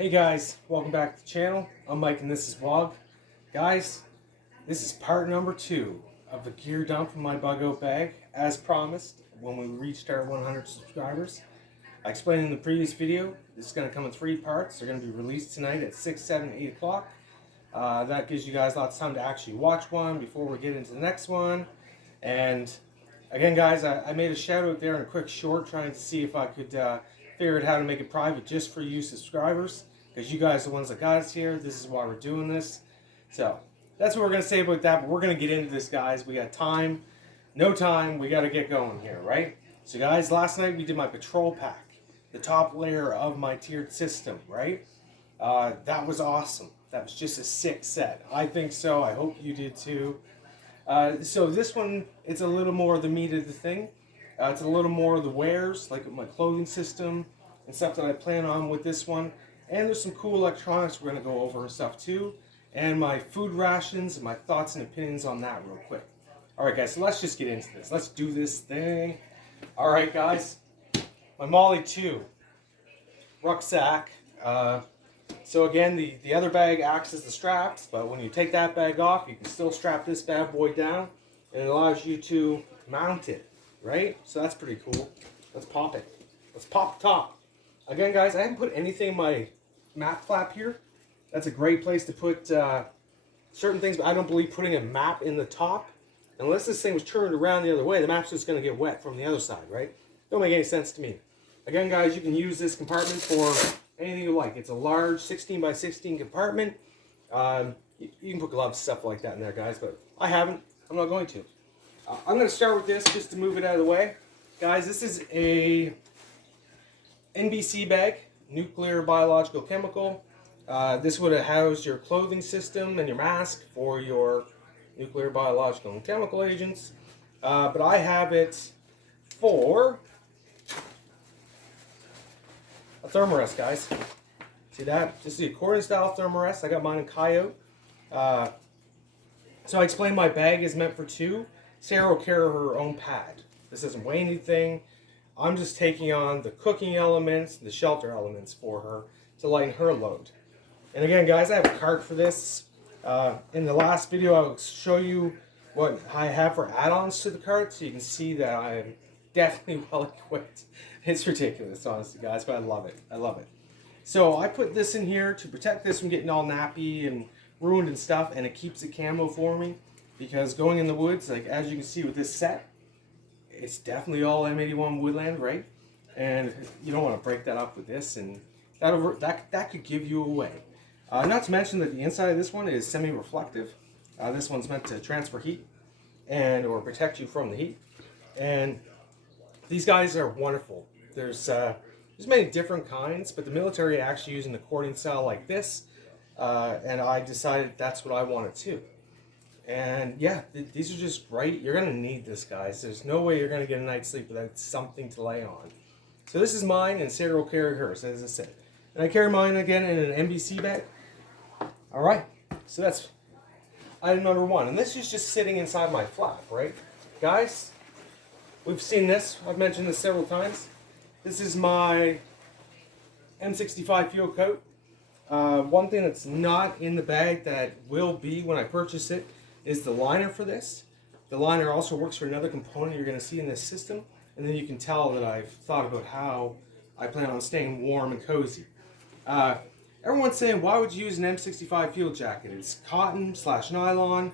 Hey guys, welcome back to the channel. I'm Mike and this is Wog. Guys, this is part number 2 of the gear dump in my bugout bag. As promised, when we reached our 100 subscribers. I explained in the previous video, this is going to come in 3 parts. They're going to be released tonight at 6, 7, 8 o'clock. That gives you guys lots of time to actually watch one before we get into the next one. And again guys, I made a shout out there in a quick short trying to see if I could figure out how to make it private just for you subscribers. Because you guys are the ones that got us here. This is why we're doing this. So, that's what we're going to say about that. But we're going to get into this, guys. We got time. No time. We got to get going here, right? So, guys, last night we did my patrol pack. The top layer of my tiered system, right? That was awesome. That was just a sick set. I think so. I hope you did too. So, this one, it's a little more of the meat of the thing. It's a little more of the wares, like my clothing system and stuff that I plan on with this one. And there's some cool electronics we're going to go over and stuff too. And my food rations and my thoughts and opinions on that real quick. Alright guys, so let's just get into this. Let's do this thing. Alright guys, my Molly 2 rucksack. So again, the other bag acts as the straps, but when you take that bag off, you can still strap this bad boy down. And it allows you to mount it, right? So that's pretty cool. Let's pop it. Let's pop the top. Again guys, I haven't put anything in my map flap here. That's a great place to put certain things, but I don't believe putting a map in the top. Unless this thing was turned around the other way, the map's just going to get wet from the other side, right? Don't make any sense to me. Again guys, you can use this compartment for anything you like. It's a large 16 by 16 compartment. You can put gloves, stuff like that in there guys, but I haven't. I'm not going to. I'm going to start with this just to move it out of the way. Guys, this is a NBC bag, nuclear, biological, chemical. This would have housed your clothing system and your mask for your nuclear, biological, and chemical agents. But I have it for a thermarest, guys. See that? This is the accordion style thermarest. I got mine in Coyote. So I explained my bag is meant for 2. Sarah will carry her own pad. This doesn't weigh anything. I'm just taking on the cooking elements, the shelter elements for her to lighten her load. And again, guys, I have a cart for this. In the last video, I'll show you what I have for add-ons to the cart, so you can see that I'm definitely well equipped. It's ridiculous, honestly, guys, but I love it. I love it. So I put this in here to protect this from getting all nappy and ruined and stuff, and it keeps it camo for me. Because going in the woods, like as you can see with this set, it's definitely all M81 woodland, right? And you don't want to break that up with this, and that could give you away. Not to mention that the inside of this one is semi-reflective. This one's meant to transfer heat or protect you from the heat. And these guys are wonderful. There's many different kinds, but the military actually use an accordion style like this, and I decided that's what I wanted too. And yeah, these are just great. You're going to need this, guys. There's no way you're going to get a night's sleep without something to lay on. So this is mine, and Sarah will carry hers, as I said. And I carry mine again in an NBC bag. Alright, so that's item number 1. And this is just sitting inside my flap, right? Guys, we've seen this. I've mentioned this several times. This is my M65 fuel coat. One thing that's not in the bag that will be when I purchase it is the liner for this. The liner also works for another component you're going to see in this system, and then you can tell that I've thought about how I plan on staying warm and cozy. Everyone's saying, why would you use an M65 fuel jacket? It's cotton / nylon.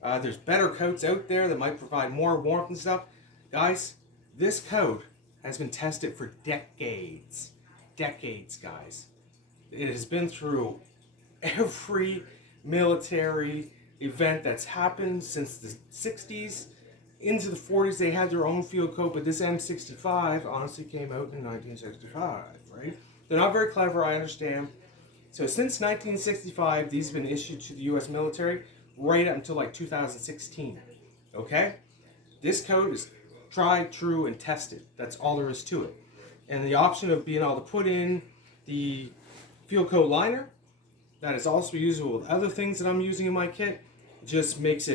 There's better coats out there that might provide more warmth and stuff. Guys, this coat has been tested for decades. Decades, guys. It has been through every military event that's happened since the 60s. Into the 40s, they had their own field coat, but this M65 honestly came out in 1965, right? They're not very clever, I understand. So since 1965, these have been issued to the U.S. military right up until like 2016, okay? This coat is tried, true, and tested. That's all there is to it. And the option of being able to put in the field coat liner that is also usable with other things that I'm using in my kit just makes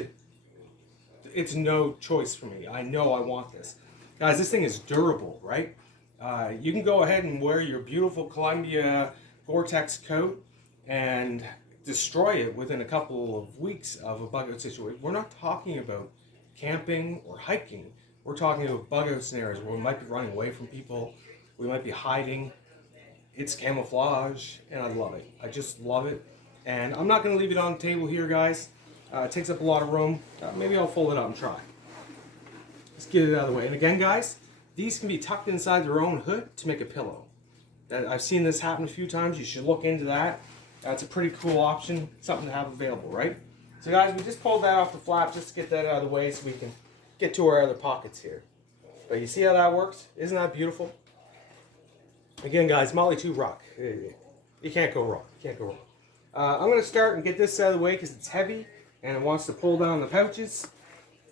it's no choice for me. I know I want this. Guys, this thing is durable, right? You can go ahead and wear your beautiful Columbia Gore-Tex coat and destroy it within a couple of weeks of a bug out situation. We're not talking about camping or hiking. We're talking about bug out scenarios where we might be running away from people, we might be hiding. It's camouflage, and I love it. I just love it. And I'm not going to leave it on the table here, guys. It takes up a lot of room. Maybe I'll fold it up and try. Let's get it out of the way. And again, guys, these can be tucked inside their own hood to make a pillow. I've seen this happen a few times. You should look into that. It's a pretty cool option, something to have available, right? So guys, we just pulled that off the flap just to get that out of the way so we can get to our other pockets here. But you see how that works? Isn't that beautiful? Again, guys, Molly 2 rock. You can't go wrong. You can't go wrong. I'm going to start and get this out of the way because it's heavy and it wants to pull down the pouches.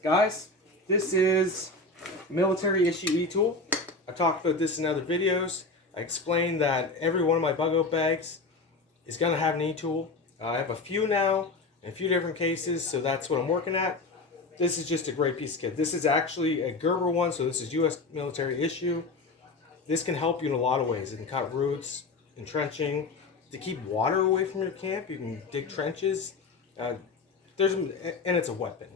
Guys, this is military issue e-tool. I talked about this in other videos. I explained that every one of my bug out bags is going to have an e-tool. I have a few now in a few different cases, so that's what I'm working at. This is just a great piece of kit. This is actually a Gerber one, so this is U.S. military issue. This can help you in a lot of ways. It can cut roots, entrenching. To keep water away from your camp, you can dig trenches. And it's a weapon.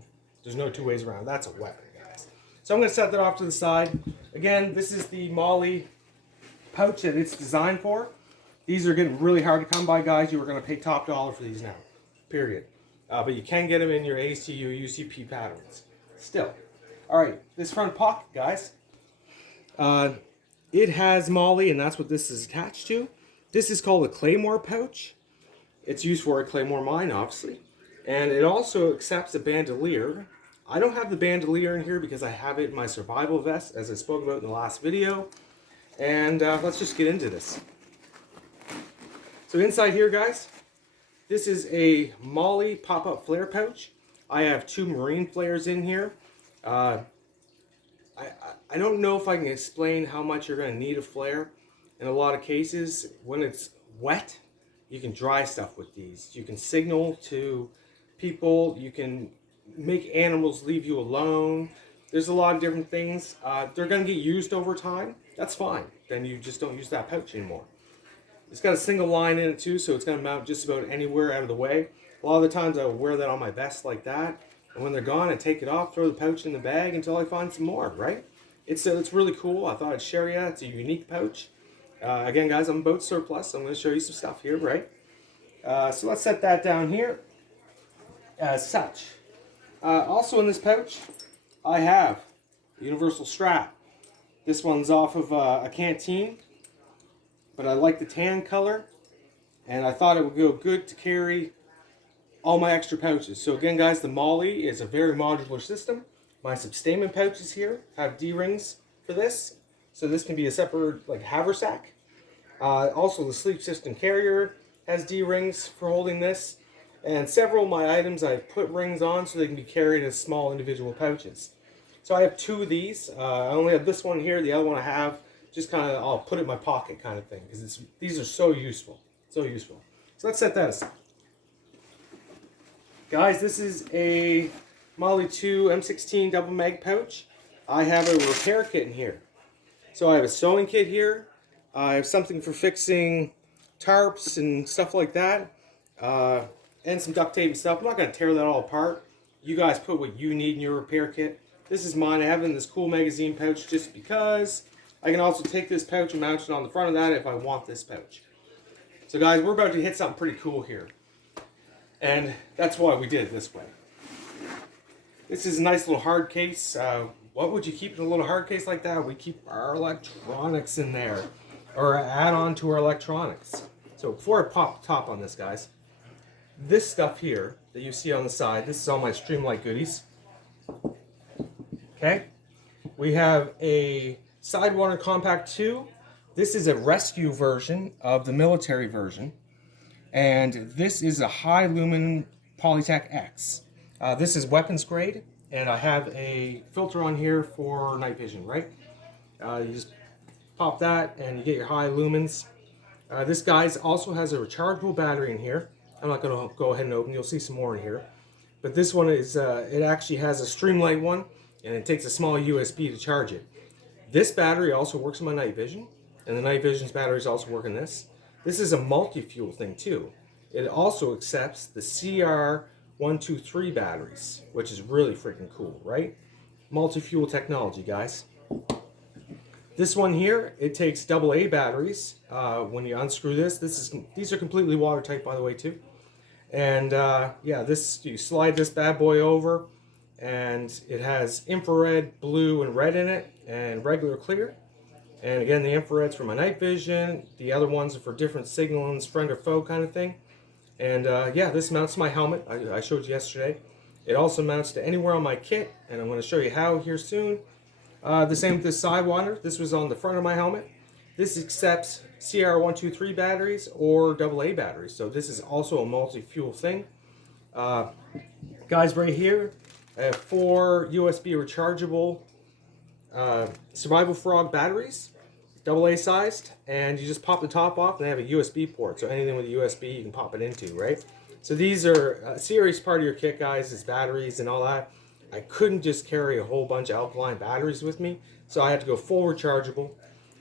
There's no two ways around it. That's a weapon, guys. So I'm going to set that off to the side. Again, this is the Molly pouch that it's designed for. These are getting really hard to come by, guys. You are going to pay top dollar for these now, period. But you can get them in your ACU, UCP patterns. Still. All right, this front pocket, guys. It has Molly, and that's what this is attached to. This is called a Claymore pouch. It's used for a Claymore mine, obviously. And it also accepts a bandolier. I don't have the bandolier in here because I have it in my survival vest, as I spoke about in the last video. And let's just get into this. So inside here, guys, this is a Molly pop-up flare pouch. I have 2 marine flares in here. I don't know if I can explain how much you're going to need a flare. In a lot of cases, when it's wet, you can dry stuff with these. You can signal to people. You can make animals leave you alone. There's a lot of different things. They're going to get used over time. That's fine. Then you just don't use that pouch anymore. It's got a single line in it too, so it's going to mount just about anywhere out of the way. A lot of the times I will wear that on my vest like that. And when they're gone, I take it off, throw the pouch in the bag until I find some more, right? It's really cool. I thought I'd share you. It's a unique pouch. Again, guys, I'm about surplus, so I'm going to show you some stuff here, right? So let's set that down here as such. Also in this pouch, I have the universal strap. This one's off of a canteen, but I like the tan color, and I thought it would go good to carry all my extra pouches. So again, guys, the Molly is a very modular system. My sustainment pouches here have D-rings for this, so this can be a separate like haversack. Also, the sleep system carrier has D-rings for holding this, and several of my items I put rings on so they can be carried as small individual pouches. So I have 2 of these. I only have this one here. The other one I have just kind of, I'll put it in my pocket kind of thing, because these are so useful, so useful. So let's set that aside. Guys, this is a Molly 2 M16 double mag pouch. I have a repair kit in here. So I have a sewing kit here. I have something for fixing tarps and stuff like that. And some duct tape and stuff. I'm not going to tear that all apart. You guys put what you need in your repair kit. This is mine. I have it in this cool magazine pouch just because. I can also take this pouch and mount it on the front of that if I want this pouch. So guys, we're about to hit something pretty cool here. And that's why we did it this way. This is a nice little hard case. What would you keep in a little hard case like that? We keep our electronics in there, or add on to our electronics. So before I pop the top on this, guys, this stuff here that you see on the side, this is all my Streamlight goodies. Okay, we have a Sidewinder Compact 2. This is a rescue version of the military version, and this is a high lumen Polytech X. This is weapons grade, and I have a filter on here for night vision, right? You just pop that and you get your high lumens. This guy also has a rechargeable battery in here. I'm not going to go ahead and open, you'll see some more in here. But this one is, it actually has a Streamlight one, and it takes a small USB to charge it. This battery also works in my night vision, and the night vision's batteries also work in this. This is a multi-fuel thing too. It also accepts the CR123 batteries, which is really freaking cool, right? Multi-fuel technology, guys. This one here, it takes AA batteries. When you unscrew this, these are completely watertight, by the way, too. And yeah, you slide this bad boy over, and it has infrared, blue, and red in it, and regular clear. And again, the infrared's for my night vision. The other ones are for different signalings, friend or foe kind of thing. And yeah, this mounts to my helmet. I showed you yesterday. It also mounts to anywhere on my kit, and I'm going to show you how here soon. The same with this Sidewinder. This was on the front of my helmet. This accepts CR123 batteries or AA batteries. So this is also a multi-fuel thing. Guys, right here, I have 4 USB rechargeable Survival Frog batteries, AA sized, and you just pop the top off and they have a USB port. So anything with a USB you can pop it into, right? So these are a serious part of your kit, guys, is batteries and all that. I couldn't just carry a whole bunch of alkaline batteries with me, so I had to go full rechargeable.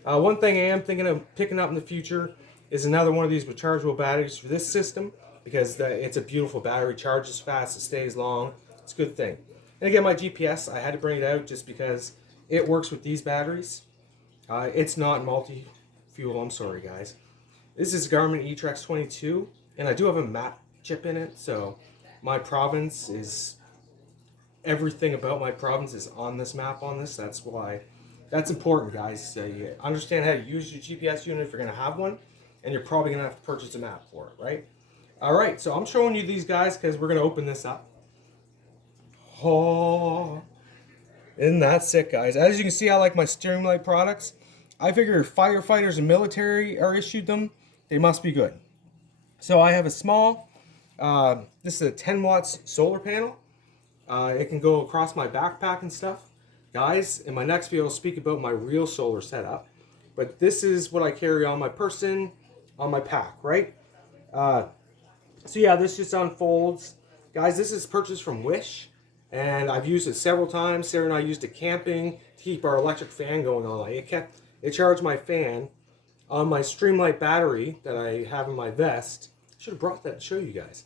One thing I am thinking of picking up in the future is another one of these rechargeable batteries for this system, because it's a beautiful battery, charges fast, it stays long, it's a good thing. And again, my GPS, I had to bring it out just because it works with these batteries. It's not multi-fuel, I'm sorry guys. This is Garmin eTrex 22, and I do have a map chip in it, so my province is... everything about my province is on this map on this. That's why that's important, guys. So you understand how to use your GPS unit if you're going to have one, and you're probably going to have to purchase a map for it, right? All right, so I'm showing you these guys because we're going to open this up. Oh, isn't that sick, guys? As you can see, I like my steering light products. I figure if firefighters and military are issued them, they must be good. So I have a small, this is a 10 watts solar panel. It can go across my backpack and stuff. Guys, in my next video I'll speak about my real solar setup. But this is what I carry on my person, on my pack, right? So yeah, this just unfolds. Guys, this is purchased from Wish, and I've used it several times. Sarah and I used it camping to keep our electric fan going all night. It charged my fan on my Streamlight battery that I have in my vest. I should have brought that to show you guys.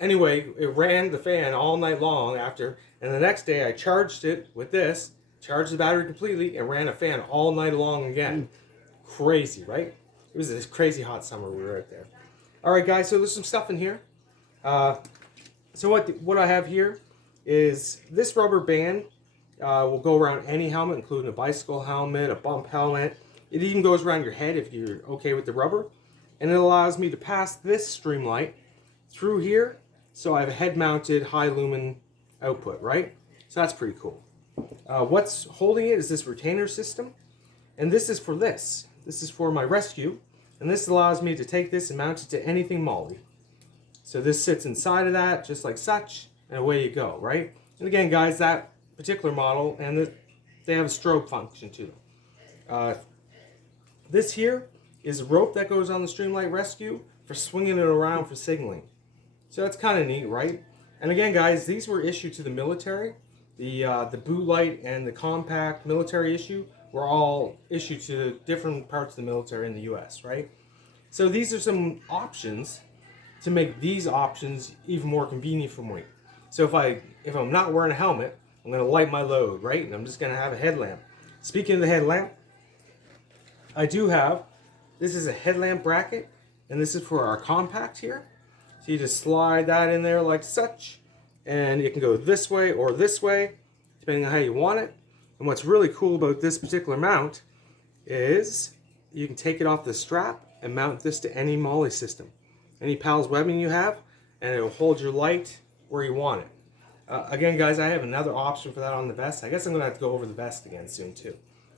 Anyway, it ran the fan all night long after, and the next day I charged it with this, charged the battery completely, and ran a fan all night long again. Crazy, right? It was this crazy hot summer we were out there. All right, guys, so there's some stuff in here. So what I have here is this rubber band will go around any helmet, including a bicycle helmet, a bump helmet. It even goes around your head if you're okay with the rubber. And it allows me to pass this Streamlight through here, so I have a head-mounted high lumen output, right? So that's pretty cool. What's holding it is this retainer system, and this is for this. This is for my rescue, and this allows me to take this and mount it to anything MOLLE. So this sits inside of that, just like such, and away you go, right? And again, guys, that particular model, and they have a strobe function to them. This here is a rope that goes on the Streamlight Rescue for swinging it around for signaling. So that's kind of neat, right? And again, guys, these were issued to the military. The boot light and the compact military issue were all issued to different parts of the military in the US, right? So these are some options to make these options even more convenient for me. So if I'm not wearing a helmet, I'm going to light my load, right? And I'm just going to have a headlamp. Speaking of the headlamp, I do have, this is a headlamp bracket, and this is for our compact here. So you just slide that in there like such, and it can go this way or this way, depending on how you want it. And what's really cool about this particular mount is you can take it off the strap and mount this to any MOLLE system, any PALS webbing you have, and it'll hold your light where you want it. Again, guys, I have another option for that on the vest. I guess I'm going to have to go over the vest again soon too.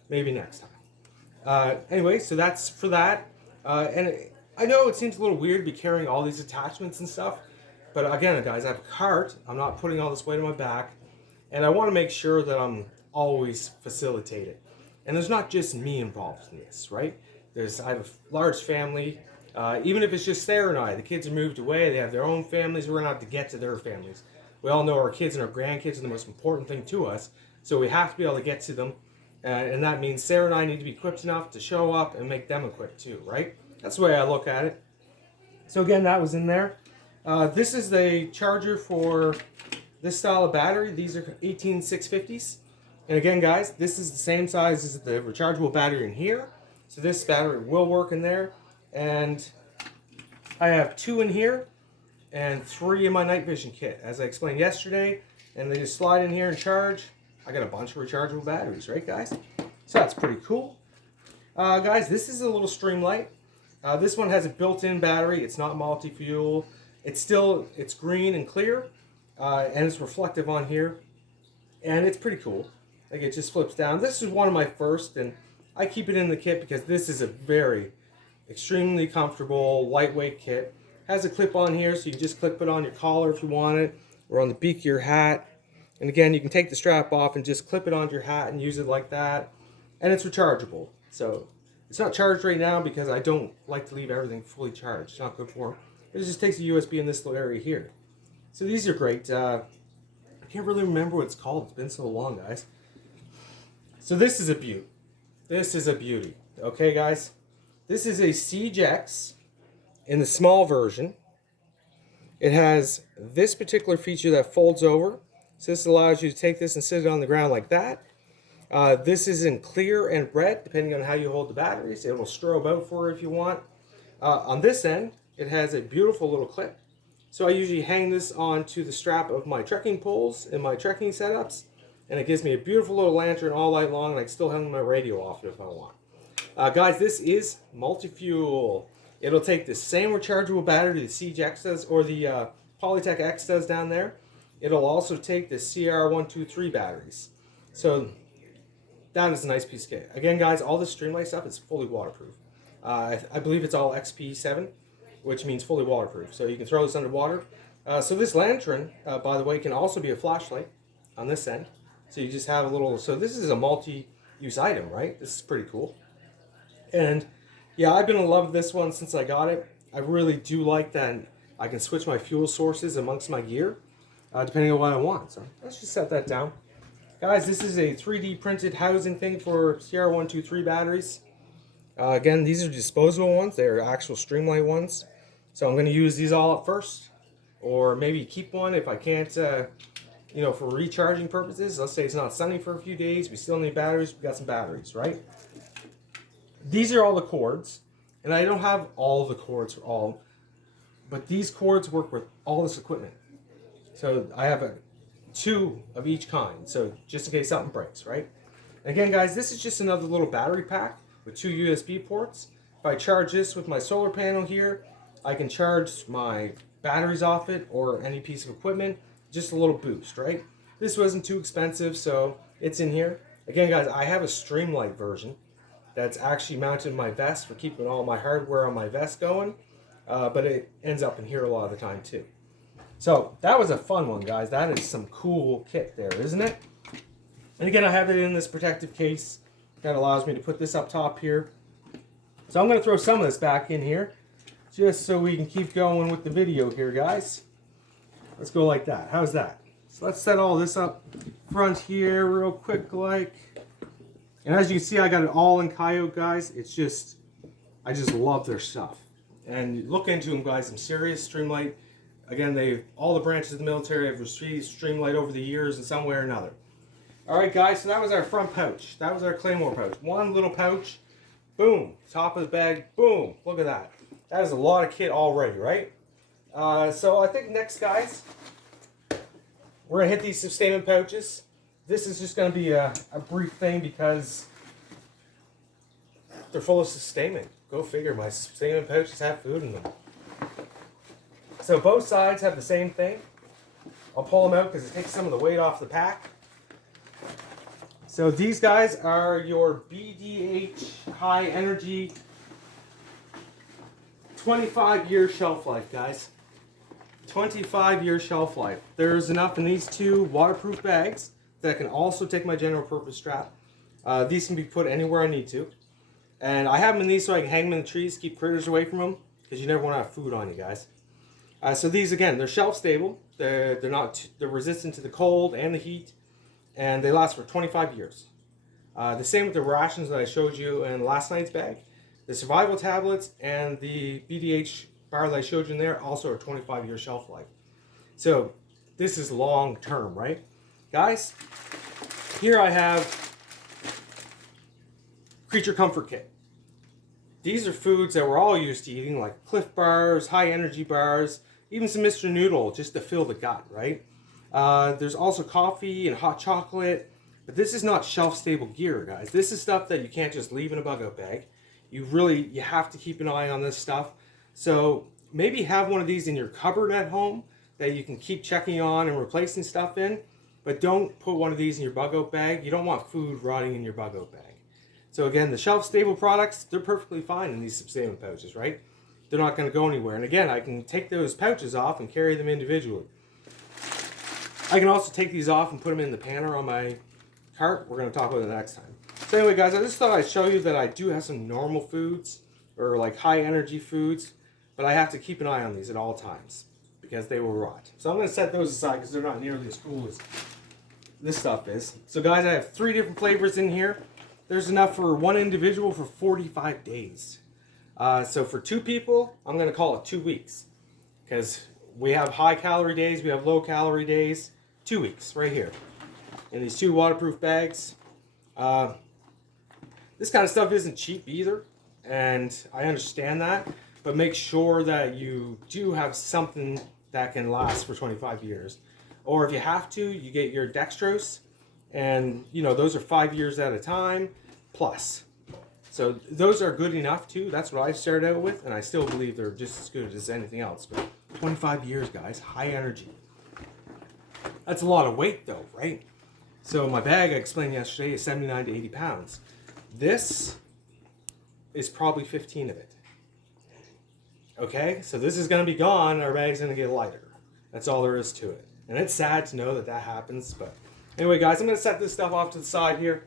Maybe next time. Anyway, so that's for that. I know it seems a little weird to be carrying all these attachments and stuff, but again, guys, I have a cart. I'm not putting all this weight on my back, and I want to make sure that I'm always facilitated. And there's not just me involved in this, right? I have a large family. Even if it's just Sarah and I, the kids are moved away, they have their own families, we're going to have to get to their families. We all know our kids and our grandkids are the most important thing to us, so we have to be able to get to them. And that means Sarah and I need to be equipped enough to show up and make them equipped too, right? That's the way I look at it. So again, that was in there. This is the charger for this style of battery. These are 18650s. And again, guys, this is the same size as the rechargeable battery in here. So this battery will work in there. And I have 2 in here and 3 in my night vision kit. As I explained yesterday, and they just slide in here and charge. I got a bunch of rechargeable batteries, right guys? So that's pretty cool. Guys, this is a little Streamlight. This one has a built-in battery. It's not multi-fuel. It's green and clear, and it's reflective on here, and it's pretty cool. Like, it just flips down. This is one of my first, and I keep it in the kit because this is a very extremely comfortable, lightweight kit. Has a clip on here, so you can just clip it on your collar if you want it, or on the beak of your hat. And again, you can take the strap off and just clip it onto your hat and use it like that. And it's rechargeable. So it's not charged right now because I don't like to leave everything fully charged. It's not good for them. It just takes a USB in this little area here. So these are great. I can't really remember what it's called. It's been so long, guys. So this is a beaut. This is a beauty. Okay, guys? This is a Siege X in the small version. It has this particular feature that folds over. So this allows you to take this and sit it on the ground like that. This is in clear and red, depending on how you hold the batteries. It will strobe out for you if you want. On this end, it has a beautiful little clip. So I usually hang this onto the strap of my trekking poles in my trekking setups. And it gives me a beautiful little lantern all night long, and I can still hang my radio off it if I want. Guys, this is multi-fuel. It'll take the same rechargeable battery the Siege X does, or the Polytech X does down there. It'll also take the CR123 batteries. So that is a nice piece of kit. Again, guys, all this Streamlight stuff is fully waterproof. I believe it's all XP7, which means fully waterproof. So you can throw this underwater. So this lantern, by the way, can also be a flashlight on this end. So you just have a little, so this is a multi-use item, right? This is pretty cool. And yeah, I've been in love with this one since I got it. I really do like that I can switch my fuel sources amongst my gear, depending on what I want. So let's just set that down. Guys, this is a 3D printed housing thing for CR123 batteries. Again, these are disposable ones. They're actual Streamlight ones. So I'm going to use these all up first. Or maybe keep one if I can't, you know, for recharging purposes. Let's say it's not sunny for a few days. We still need batteries. We got some batteries, right? These are all the cords. And I don't have all the cords for all. But these cords work with all this equipment. So I have 2 of each kind. So just in case something breaks, right? Again, guys, this is just another little battery pack with 2 USB ports. If I charge this with my solar panel here, I can charge my batteries off it or any piece of equipment. Just a little boost, right? This wasn't too expensive, so it's in here. Again, guys, I have a Streamlight version that's actually mounted in my vest for keeping all my hardware on my vest going. But it ends up in here a lot of the time, too. So that was a fun one, guys. That is some cool kit there, isn't it? And again, I have it in this protective case that allows me to put this up top here. So I'm going to throw some of this back in here just so we can keep going with the video here, guys. Let's go like that. How's that? So let's set all this up front here real quick like. And as you can see, I got it all in Coyote, guys. It's just, I just love their stuff. And look into them, guys. Some serious Streamlight. Again, all the branches of the military have received Streamlight over the years in some way or another. All right, guys, so that was our front pouch. That was our Claymore pouch. One little pouch, boom, top of the bag, boom. Look at that. That is a lot of kit already, right? So I think next, guys, we're going to hit these sustainment pouches. This is just going to be a brief thing because they're full of sustainment. Go figure, my sustainment pouches have food in them. So both sides have the same thing. I'll pull them out because it takes some of the weight off the pack. So these guys are your BDH high energy 25-year shelf life, guys. 25-year shelf life. There's enough in these 2 waterproof bags that can also take my general purpose strap. These can be put anywhere I need to. And I have them in these so I can hang them in the trees, keep critters away from them, because you never want to have food on you, guys. So these, again, they're shelf stable. They're resistant to the cold and the heat, and they last for 25 years. The same with the rations that I showed you in last night's bag. The survival tablets and the BDH bar that I showed you in there also are 25-year shelf life. So this is long term, right? Guys, here I have Creature Comfort Kit. These are foods that we're all used to eating, like Cliff Bars, high energy bars, even some Mr. Noodle just to fill the gut, right? There's also coffee and hot chocolate, but this is not shelf-stable gear, guys. This is stuff that you can't just leave in a bug-out bag. You have to keep an eye on this stuff. So maybe have one of these in your cupboard at home that you can keep checking on and replacing stuff in, but don't put one of these in your bug-out bag. You don't want food rotting in your bug-out bag. So again, the shelf-stable products, they're perfectly fine in these sustainment pouches, right? They're not going to go anywhere. And again, I can take those pouches off and carry them individually. I can also take these off and put them in the panner on my cart. We're going to talk about it next time. So anyway, guys, I just thought I'd show you that I do have some normal foods or like high energy foods, but I have to keep an eye on these at all times because they will rot. So I'm going to set those aside because they're not nearly as cool as this stuff is. So guys, I have 3 different flavors in here. There's enough for one individual for 45 days. So for 2 people, I'm going to call it 2 weeks because we have high calorie days, we have low calorie days. 2 weeks right here in these 2 waterproof bags. This kind of stuff isn't cheap either, and I understand that, but make sure that you do have something that can last for 25 years. Or if you have to, you get your dextrose, and you know those are 5 years at a time plus. So those are good enough too. That's what I started out with, and I still believe they're just as good as anything else. But 25 years, guys, high energy. That's a lot of weight though, right? So my bag, I explained yesterday, is 79 to 80 pounds. This is probably 15 of it. Okay, so this is going to be gone, our bag's going to get lighter. That's all there is to it. And it's sad to know that that happens, but anyway, guys, I'm going to set this stuff off to the side here.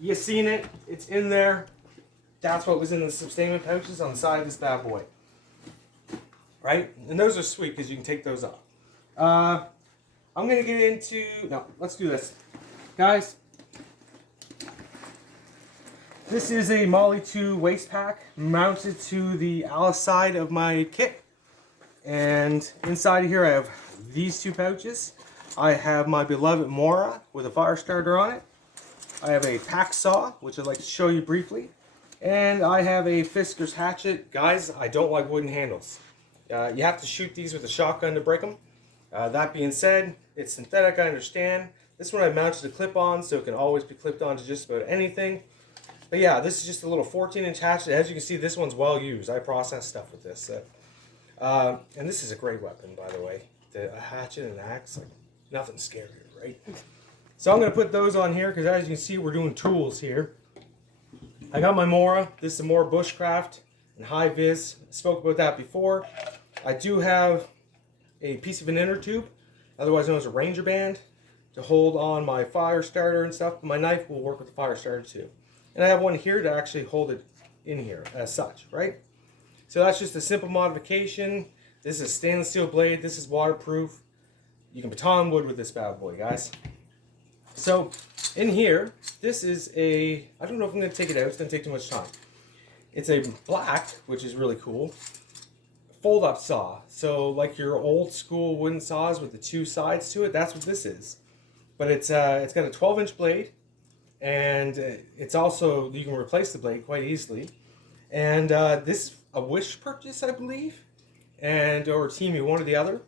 You've seen it. It's in there. That's what was in the sustainment pouches on the side of this bad boy. Right? And those are sweet because you can take those off. I'm going to get into... No, let's do this. Guys, this is a Molly 2 waist pack mounted to the Alice side of my kit. And inside of here I have these 2 pouches. I have my beloved Mora with a fire starter on it. I have a pack saw, which I'd like to show you briefly. And I have a Fisker's hatchet. Guys, I don't like wooden handles. You have to shoot these with a shotgun to break them. That being said, it's synthetic, I understand. This one I mounted a clip on, so it can always be clipped on to just about anything. But yeah, this is just a little 14-inch hatchet. As you can see, this one's well used. I process stuff with this. And this is a great weapon, by the way. A hatchet and an axe, like nothing scarier, right? So I'm going to put those on here because as you can see, we're doing tools here. I got my Mora. This is a Mora Bushcraft and High Vis. I spoke about that before. I do have a piece of an inner tube, otherwise known as a Ranger band, to hold on my fire starter and stuff. But my knife will work with the fire starter too. And I have one here to actually hold it in here as such, right? So that's just a simple modification. This is a stainless steel blade. This is waterproof. You can baton wood with this bad boy, guys. So in here, this is a, I don't know if I'm going to take it out. It's going to take too much time. It's a black, which is really cool, fold-up saw. So like your old school wooden saws with the 2 sides to it, that's what this is. But it's got a 12-inch blade, and it's also, you can replace the blade quite easily. And this is a Wish purchase, I believe, or Teamy, one or the other.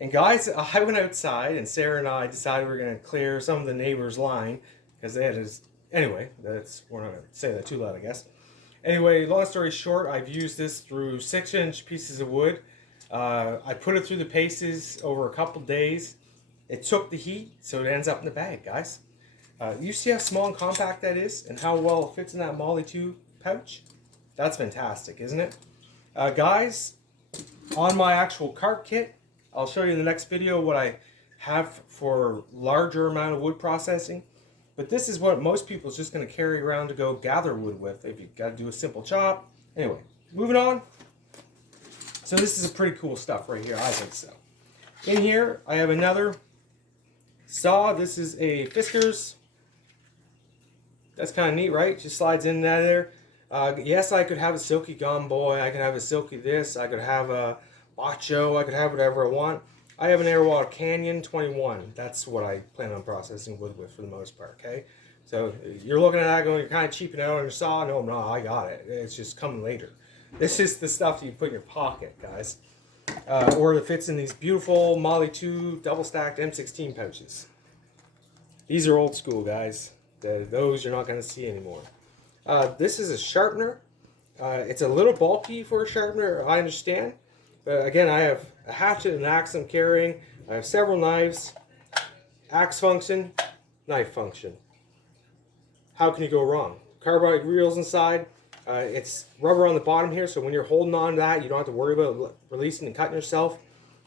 And guys, I went outside, and Sarah and I decided we were going to clear some of the neighbors' line because they had his. Anyway, we're not going to say that too loud, I guess. Anyway, long story short, I've used this through 6-inch pieces of wood. I put it through the paces over a couple days. It took the heat, so it ends up in the bag, guys. You see how small and compact that is, and how well it fits in that Molly 2 pouch? That's fantastic, isn't it? Guys, on my actual cart kit, I'll show you in the next video what I have for larger amount of wood processing. But this is what most people is just going to carry around to go gather wood with if you've got to do a simple chop. Anyway, moving on. So this is a pretty cool stuff right here, I think so. In here, I have another saw. This is a Fisker's. That's kind of neat, right? Just slides in and out of there. Yes, I could have a silky gumboy, I could have a silky this, I could have a macho, I could have whatever I want. I have an Airwater Canyon 21. That's what I plan on processing wood with for the most part, okay? So you're looking at that going, you're kind of cheaping out on your saw. No, no, I got it. It's just coming later. This is the stuff that you put in your pocket, guys. Or it fits in these beautiful Molly 2 double-stacked M16 pouches. These are old school, guys. Those you're not going to see anymore. This is a sharpener. It's a little bulky for a sharpener, I understand. But again, I have a hatchet and axe I'm carrying. I have several knives. Axe function, knife function. How can you go wrong? Carbide reels inside. It's rubber on the bottom here, so when you're holding on to that, you don't have to worry about releasing and cutting yourself.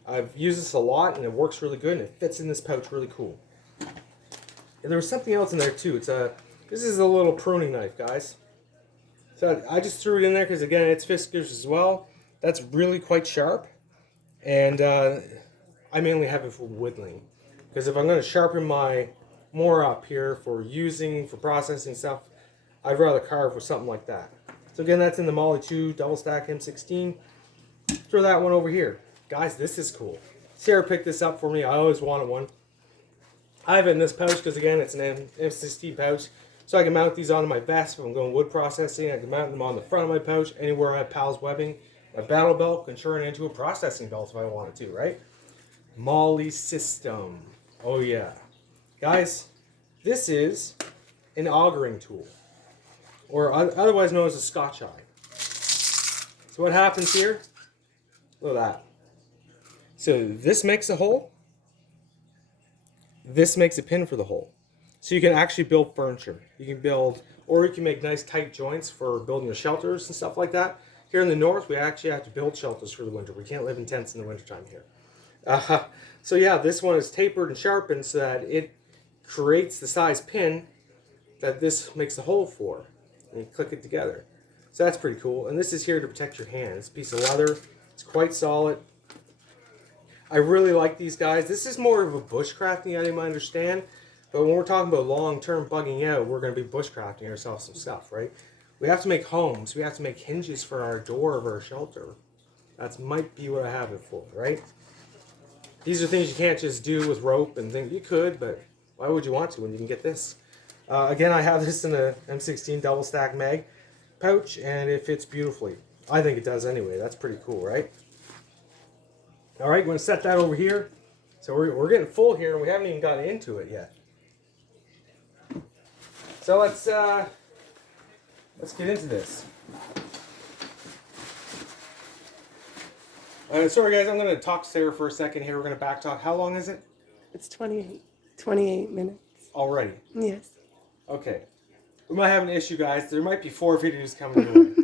I've used this a lot, and it works really good, and it fits in this pouch really cool. And there was something else in there too. This is a little pruning knife, guys. So I just threw it in there because, again, it's Fiskars as well. That's really quite sharp, and I mainly have it for whittling. Because if I'm going to sharpen my more up here for processing stuff, I'd rather carve with something like that. So again, that's in the Molly 2 double stack M16. Throw that one over here. Guys, this is cool. Sarah picked this up for me. I always wanted one. I have it in this pouch because, again, it's an M16 pouch. So I can mount these onto my vest if I'm going wood processing. I can mount them on the front of my pouch anywhere I have PALS webbing. My battle belt can turn into a processing belt if I wanted to, right? Molly system. Oh yeah. Guys, this is an augering tool, or otherwise known as a Scotch eye. So what happens here? Look at that. So this makes a hole. This makes a pin for the hole. So you can actually build furniture. You can build, or you can make nice tight joints for building your shelters and stuff like that. Here in the north, we actually have to build shelters for the winter. We can't live in tents in the wintertime here. So yeah, this one is tapered and sharpened so that it creates the size pin that this makes the hole for. And you click it together. So that's pretty cool. And this is here to protect your hand. It's a piece of leather. It's quite solid. I really like these guys. This is more of a bushcrafting item, I understand. But when we're talking about long-term bugging out, we're going to be bushcrafting ourselves some stuff, right? We have to make homes. We have to make hinges for our door of our shelter. That might be what I have it for, right? These are things you can't just do with rope and things. You could, but why would you want to when you can get this? Again, I have this in a M16 double stack mag pouch, and it fits beautifully. I think it does anyway. That's pretty cool, right? All right, I'm going to set that over here. So we're getting full here, and we haven't even gotten into it yet. So let's get into this. Sorry guys, I'm going to talk to Sarah for a second here. We're going to back talk. How long is it? It's 28 minutes. Already? Yes. Okay. We might have an issue, guys. There might be 4 videos coming your way.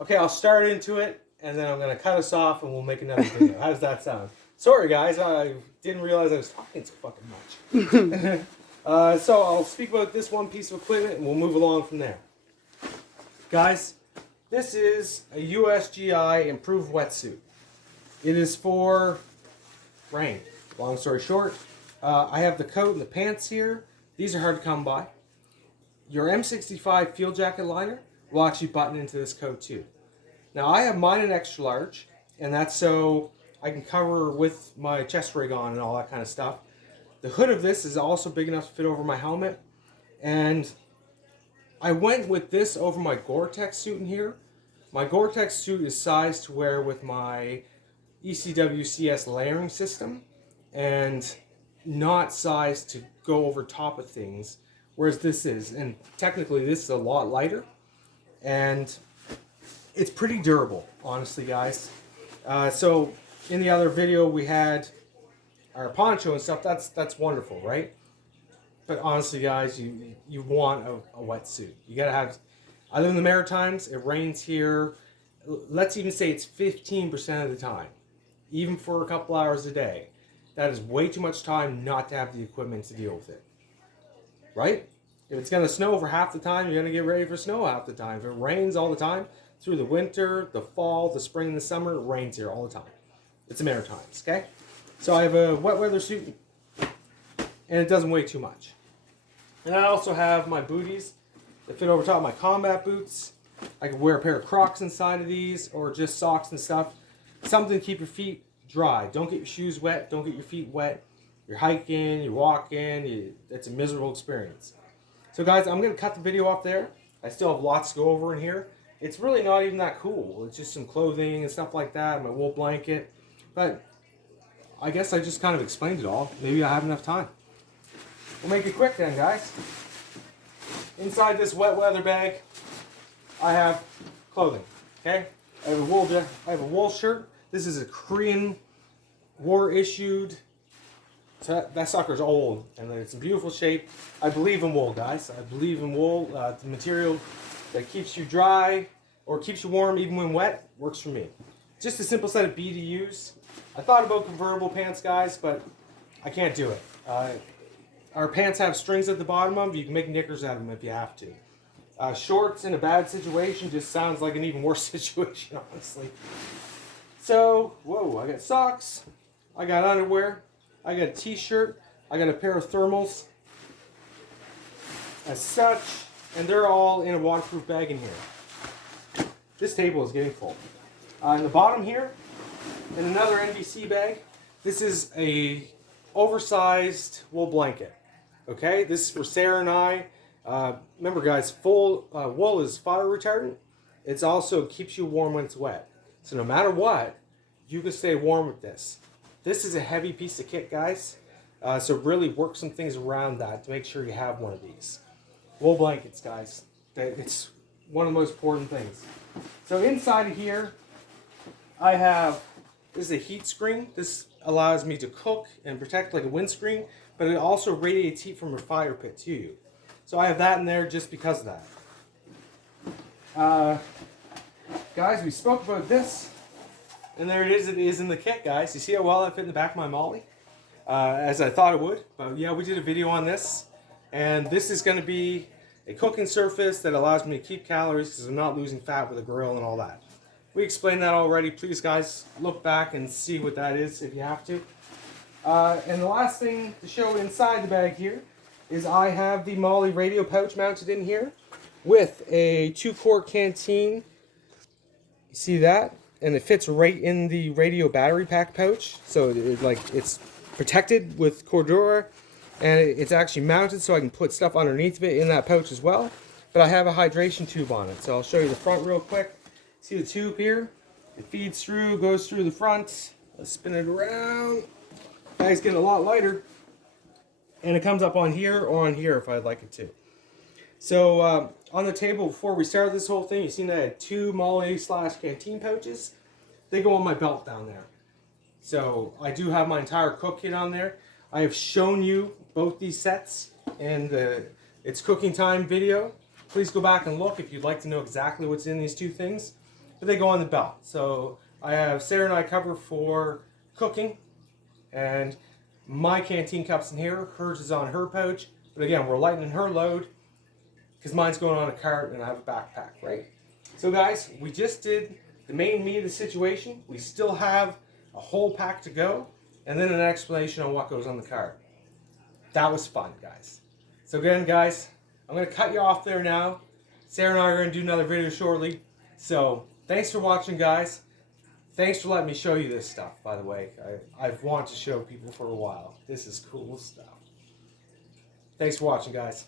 Okay, I'll start into it, and then I'm going to cut us off, and we'll make another video. How does that sound? Sorry guys, I didn't realize I was talking so fucking much. So I'll speak about this one piece of equipment, and we'll move along from there. Guys, this is a USGI improved wetsuit. It is for rain. Long story short, I have the coat and the pants here. These are hard to come by. Your M65 field jacket liner will actually button into this coat too. Now I have mine in extra large, and that's so I can cover with my chest rig on and all that kind of stuff. The hood of this is also big enough to fit over my helmet, and I went with this over my Gore-Tex suit in here. My Gore-Tex suit is sized to wear with my ECW CS layering system, and not sized to go over top of things, whereas this is. And technically this is a lot lighter, and it's pretty durable, honestly, guys. So in the other video we had our poncho and stuff. That's wonderful, right? But honestly, guys, you want a wetsuit. You gotta have. I live in the Maritimes. It rains here. Let's even say it's 15% of the time, even for a couple hours a day. That is way too much time not to have the equipment to deal with it, right? If it's gonna snow for half the time, you're gonna get ready for snow half the time. If it rains all the time, through the winter, the fall, the spring, and the summer, it rains here all the time. It's the Maritimes, okay? So I have a wet weather suit, and it doesn't weigh too much. And I also have my booties. They fit over top of my combat boots. I could wear a pair of Crocs inside of these, or just socks and stuff. Something to keep your feet dry. Don't get your shoes wet. Don't get your feet wet. You're hiking, you're walking. It's a miserable experience. So guys, I'm going to cut the video off there. I still have lots to go over in here. It's really not even that cool. It's just some clothing and stuff like that, my wool blanket. But I guess I just kind of explained it all. Maybe I have enough time. We'll make it quick then, guys. Inside this wet weather bag, I have clothing. Okay, I have a wool shirt. This is a Korean War issued. So that sucker's old and it's in beautiful shape. I believe in wool, guys. I believe in wool. The material that keeps you dry or keeps you warm even when wet works for me. Just a simple set of BDUs. I thought about convertible pants, guys, but I can't do it. Our pants have strings at the bottom of them. You can make knickers out of them if you have to. Shorts in a bad situation just sounds like an even worse situation, honestly. So, whoa, I got socks. I got underwear. I got a t-shirt. I got a pair of thermals. As such, and they're all in a waterproof bag in here. This table is getting full. In the bottom here, in another NBC bag, this is a oversized wool blanket. Okay, this is for Sarah and I. Remember, guys, wool is fire retardant. It also keeps you warm when it's wet. So no matter what, you can stay warm with this. This is a heavy piece of kit, guys. So really work some things around that to make sure you have one of these. Wool blankets, guys. It's one of the most important things. So inside of here, I have, this is a heat screen. This allows me to cook and protect like a windscreen, but it also radiates heat from a fire pit to you. So I have that in there just because of that. Guys, we spoke about this, and there it is in the kit, guys. You see how well that fit in the back of my Molly? As I thought it would, but yeah, we did a video on this, and this is going to be a cooking surface that allows me to keep calories because I'm not losing fat with a grill and all that. We explained that already. Please, guys, look back and see what that is if you have to. And the last thing to show inside the bag here is I have the Molly radio pouch mounted in here with a 2-quart canteen. You see that? And it fits right in the radio battery pack pouch. So it's protected with Cordura, and it's actually mounted so I can put stuff underneath of it in that pouch as well. But I have a hydration tube on it. So I'll show you the front real quick. See the tube here? It feeds through, goes through the front. Let's spin it around. Bag's getting a lot lighter. And it comes up on here or on here if I'd like it to. So on the table before we started this whole thing, you seen I had 2 Molly / canteen pouches. They go on my belt down there. So I do have my entire cook kit on there. I have shown you both these sets in the It's Cooking Time video. Please go back and look if you'd like to know exactly what's in these 2 things. But they go on the belt. So I have Sarah and I cover for cooking. And my canteen cups in here. Hers is on her pouch. But again, we're lightening her load because mine's going on a cart and I have a backpack, right? So guys, we just did the main meat of the situation. We still have a whole pack to go. And then an explanation on what goes on the cart. That was fun, guys. So again, guys, I'm going to cut you off there now. Sarah and I are going to do another video shortly. So thanks for watching, guys. Thanks for letting me show you this stuff, by the way. I've wanted to show people for a while. This is cool stuff. Thanks for watching, guys.